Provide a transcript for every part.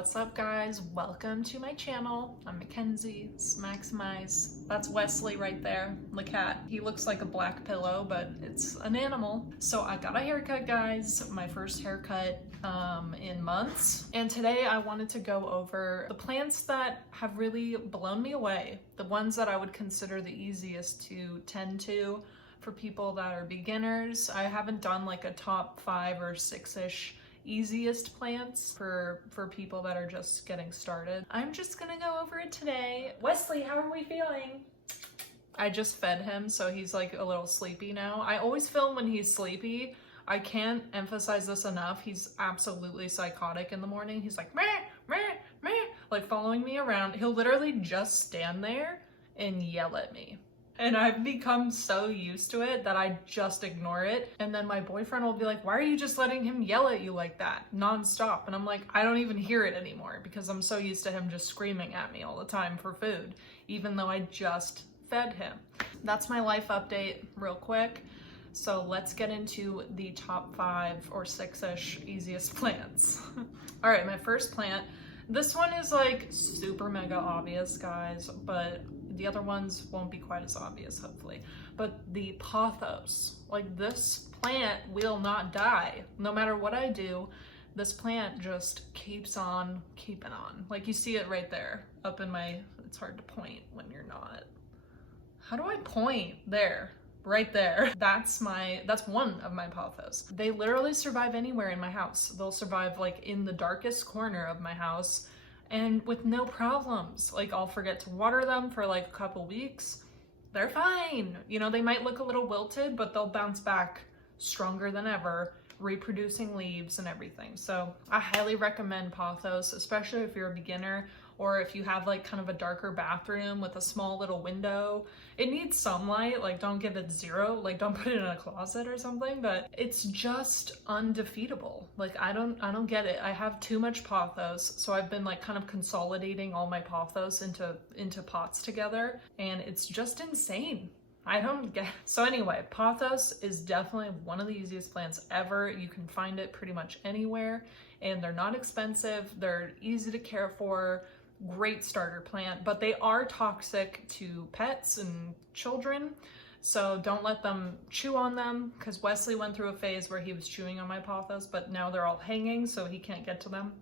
What's up, guys? Welcome to my channel. I'm Mackenzie, Maximize. That's Wesley right there, the cat. He looks like a black pillow, but it's an animal. So I got a haircut, guys. My first haircut in months. And today I wanted to go over the plants that have really blown me away. The ones that I would consider the easiest to tend to for people that are beginners. I haven't done like a top 5 or 6-ish easiest plants for people that are just getting started. I'm just gonna go over it today. Wesley, how are we feeling? I just fed him, so he's like a little sleepy now. I always film when he's sleepy. I can't emphasize this enough. He's absolutely psychotic in the morning. He's like, meh, meh, meh, like following me around. He'll literally just stand there and yell at me. And I've become so used to it that I just ignore it. And then my boyfriend will be like, why are you just letting him yell at you like that nonstop? And I'm like, I don't even hear it anymore because I'm so used to him just screaming at me all the time for food, even though I just fed him. That's my life update real quick. So let's get into the top 5 or 6-ish easiest plants. All right, my first plant. This one is like super mega obvious, guys, but the other ones won't be quite as obvious, hopefully. But the pothos, like this plant will not die. No matter what I do, this plant just keeps on keeping on. Like you see it right there up in my, it's hard to point when you're not. How do I point? There, right there. That's one of my pothos. They literally survive anywhere in my house. They'll survive like in the darkest corner of my house and with no problems. Like I'll forget to water them for like a couple weeks. They're fine. You know, they might look a little wilted, but they'll bounce back stronger than ever, reproducing leaves and everything. So I highly recommend pothos, especially if you're a beginner or if you have like kind of a darker bathroom with a small little window. It needs some light, like don't give it 0, like don't put it in a closet or something, but it's just undefeatable. Like I don't get it. I have too much pothos, so I've been like kind of consolidating all my pothos into pots together, and it's just insane. I don't get. So anyway, pothos is definitely one of the easiest plants ever. You can find it pretty much anywhere, and they're not expensive. They're easy to care for. Great starter plant, but they are toxic to pets and children, so don't let them chew on them, because Wesley went through a phase where he was chewing on my pothos, but now they're all hanging, so he can't get to them.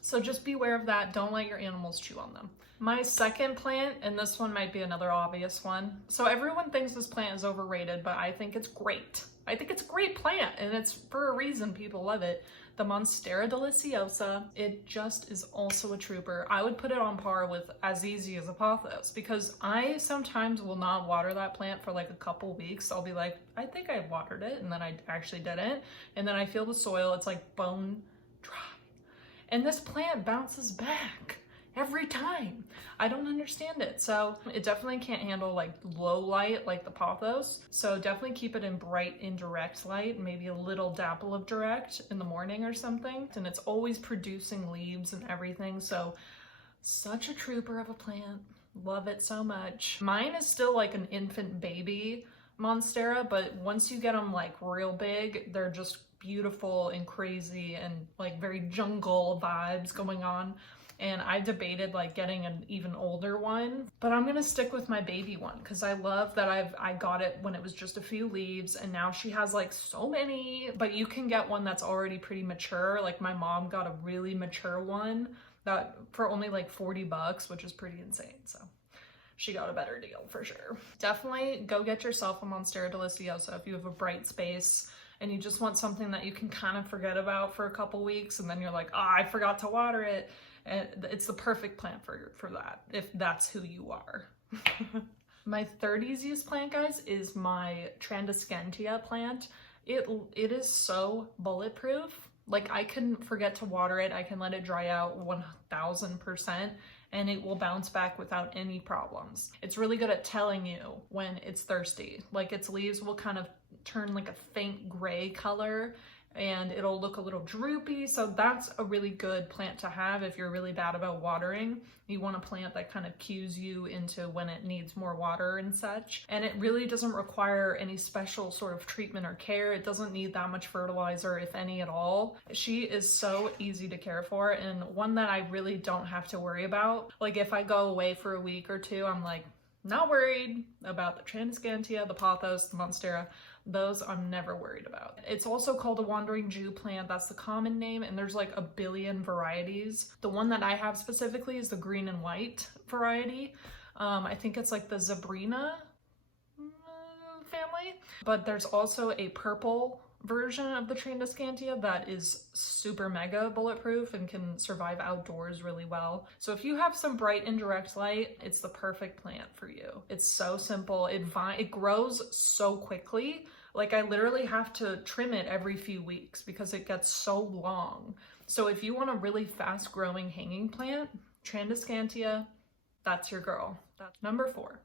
So just beware of that. Don't let your animals chew on them. My second plant, and this one might be another obvious one. So everyone thinks this plant is overrated, but I think it's great. I think it's a great plant, and it's for a reason people love it. The Monstera deliciosa, it just is also a trooper. I would put it on par with as easy as a pothos, because I sometimes will not water that plant for like a couple weeks. I'll be like, I think I watered it, and then I actually didn't. And then I feel the soil, it's like bone dry. And this plant bounces back every time. I don't understand it. So it definitely can't handle like low light like the pothos. So definitely keep it in bright indirect light, maybe a little dapple of direct in the morning or something. And it's always producing leaves and everything. So such a trooper of a plant. Love it so much. Mine is still like an infant baby Monstera, but once you get them like real big, they're just beautiful and crazy and like very jungle vibes going on. And I debated like getting an even older one, but I'm gonna stick with my baby one because I love that I got it when it was just a few leaves, and now she has like so many. But you can get one that's already pretty mature. Like my mom got a really mature one that for only like $40, which is pretty insane. So she got a better deal for sure. Definitely go get yourself a Monstera deliciosa if you have a bright space and you just want something that you can kind of forget about for a couple weeks, and then you're like, oh, I forgot to water it. And it's the perfect plant for that, if that's who you are. My third easiest plant, guys, is my Transcantia plant. It is so bulletproof. Like I can forget to water it. I can let it dry out 1000%, and it will bounce back without any problems. It's really good at telling you when it's thirsty. Like its leaves will kind of turn like a faint gray color and it'll look a little droopy. So that's a really good plant to have if you're really bad about watering. You want a plant that kind of cues you into when it needs more water and such. And it really doesn't require any special sort of treatment or care. It doesn't need that much fertilizer, if any at all. She is so easy to care for, and one that I really don't have to worry about. Like if I go away for a week or two, I'm like, not worried about the Transcantia, the pothos, the monstera. Those I'm never worried about. It's also called a wandering Jew plant. That's the common name, and there's like a billion varieties. The one that I have specifically is the green and white variety. I think it's like the Zabrina family, but there's also a purple version of the Transcantia that is super mega bulletproof and can survive outdoors really well. So if you have some bright indirect light, it's the perfect plant for you. It's so simple. It grows so quickly. Like I literally have to trim it every few weeks because it gets so long. So if you want a really fast growing hanging plant, Transcantia, that's your girl. That's number 4.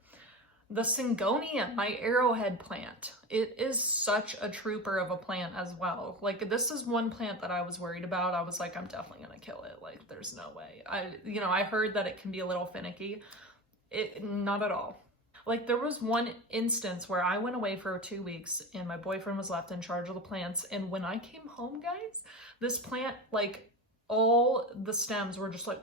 The Syngonium, my arrowhead plant. It is such a trooper of a plant as well. Like this is one plant that I was worried about. I was like, I'm definitely gonna kill it. Like there's no way. I heard that it can be a little finicky. Not at all. Like there was one instance where I went away for 2 weeks and my boyfriend was left in charge of the plants. And when I came home, guys, this plant, like all the stems were just like,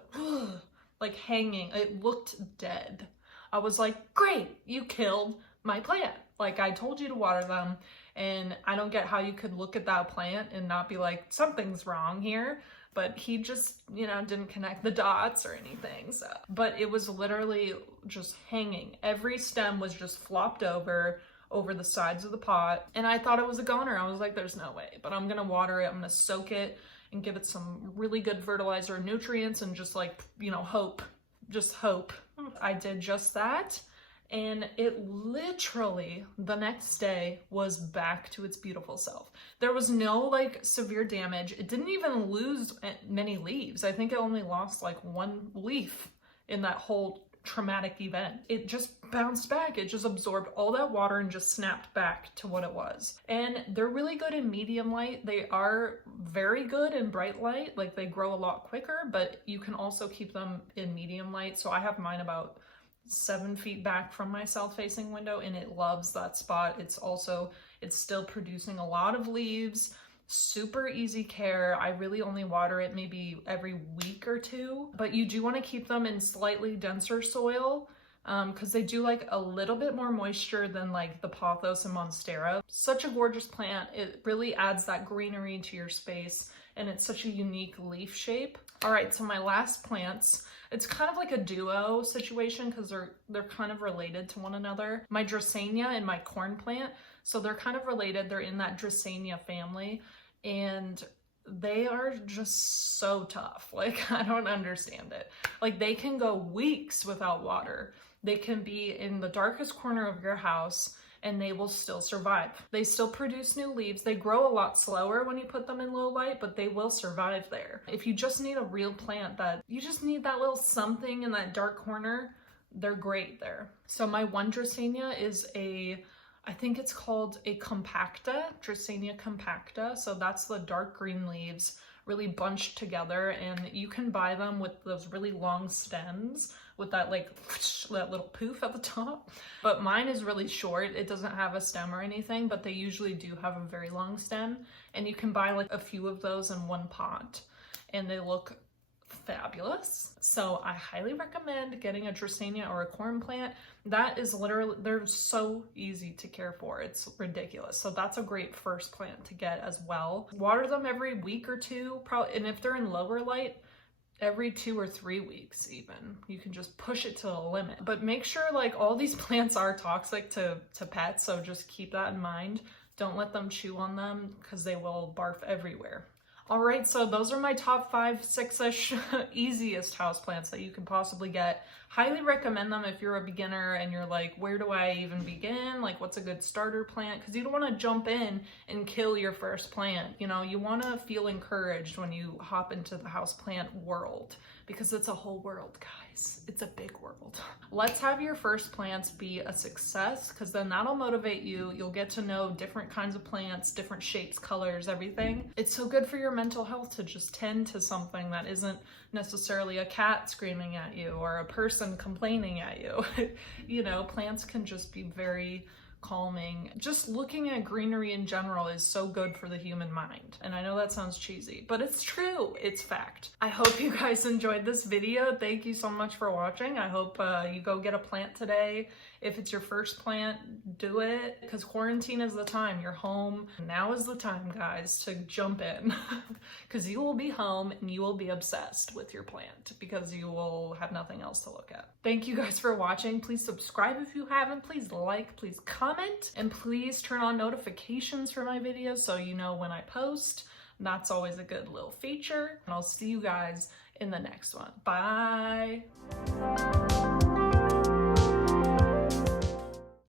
like hanging. It looked dead. I was like, great, you killed my plant. Like I told you to water them, and I don't get how you could look at that plant and not be like, something's wrong here. But he just, didn't connect the dots or anything. So, but it was literally just hanging. Every stem was just flopped over the sides of the pot. And I thought it was a goner. I was like, there's no way, but I'm gonna water it. I'm gonna soak it and give it some really good fertilizer and nutrients and just like, hope. Just hope. I did just that, and it literally the next day was back to its beautiful self. There was no like severe damage. It didn't even lose many leaves. I think it only lost like 1 leaf in that whole traumatic event. It just bounced back. It just absorbed all that water and just snapped back to what it was. And they're really good in medium light. They are very good in bright light. Like they grow a lot quicker, but you can also keep them in medium light. So I have mine about 7 feet back from my south-facing window, and it loves that spot. It's still producing a lot of leaves. Super easy care. I really only water it maybe every week or 2, but you do want to keep them in slightly denser soil because they do like a little bit more moisture than like the pothos and monstera. Such a gorgeous plant. It really adds that greenery to your space, and it's such a unique leaf shape. All right, so my last plants, it's kind of like a duo situation because they're kind of related to one another. My Dracaena and my corn plant, so they're kind of related. They're in that Dracaena family, and they are just so tough. Like, I don't understand it. Like, they can go weeks without water. They can be in the darkest corner of your house and they will still survive. They still produce new leaves. They grow a lot slower when you put them in low light, but they will survive there. If you just need a real plant that you just need that little something in that dark corner, they're great there. So my one Dracaena is I think it's called a compacta, Dracaena compacta. So that's the dark green leaves really bunched together, and you can buy them with those really long stems with that like that little poof at the top. But mine is really short. It doesn't have a stem or anything, but they usually do have a very long stem, and you can buy like a few of those in one pot and they look fabulous. So I highly recommend getting a Dracaena or a corn plant. That is literally, they're so easy to care for. It's ridiculous. So that's a great first plant to get as well. Water them every week or 2, probably, and if they're in lower light, every 2 or 3 weeks even. You can just push it to the limit. But make sure like all these plants are toxic to pets, so just keep that in mind. Don't let them chew on them because they will barf everywhere. All right, so those are my top 5, 6-ish easiest houseplants that you can possibly get. Highly recommend them if you're a beginner and you're like, where do I even begin? Like, what's a good starter plant? Because you don't want to jump in and kill your first plant. You know, you want to feel encouraged when you hop into the houseplant world, because it's a whole world, guys. It's a big world. Let's have your first plants be a success, because then that'll motivate you. You'll get to know different kinds of plants, different shapes, colors, everything. It's so good for your mental health to just tend to something that isn't necessarily a cat screaming at you or a person complaining at you. You know, plants can just be very calming. Just looking at greenery in general is so good for the human mind. And I know that sounds cheesy, but it's true. It's fact. I hope you guys enjoyed this video. Thank you so much for watching. I hope you go get a plant today. If it's your first plant, do it, because quarantine is the time. You're home. Now is the time, guys, to jump in, because you will be home and you will be obsessed with your plant because you will have nothing else to look at. Thank you guys for watching. Please subscribe if you haven't. Please like, please comment, and please turn on notifications for my videos so you know when I post. That's always a good little feature. And I'll see you guys in the next one. Bye.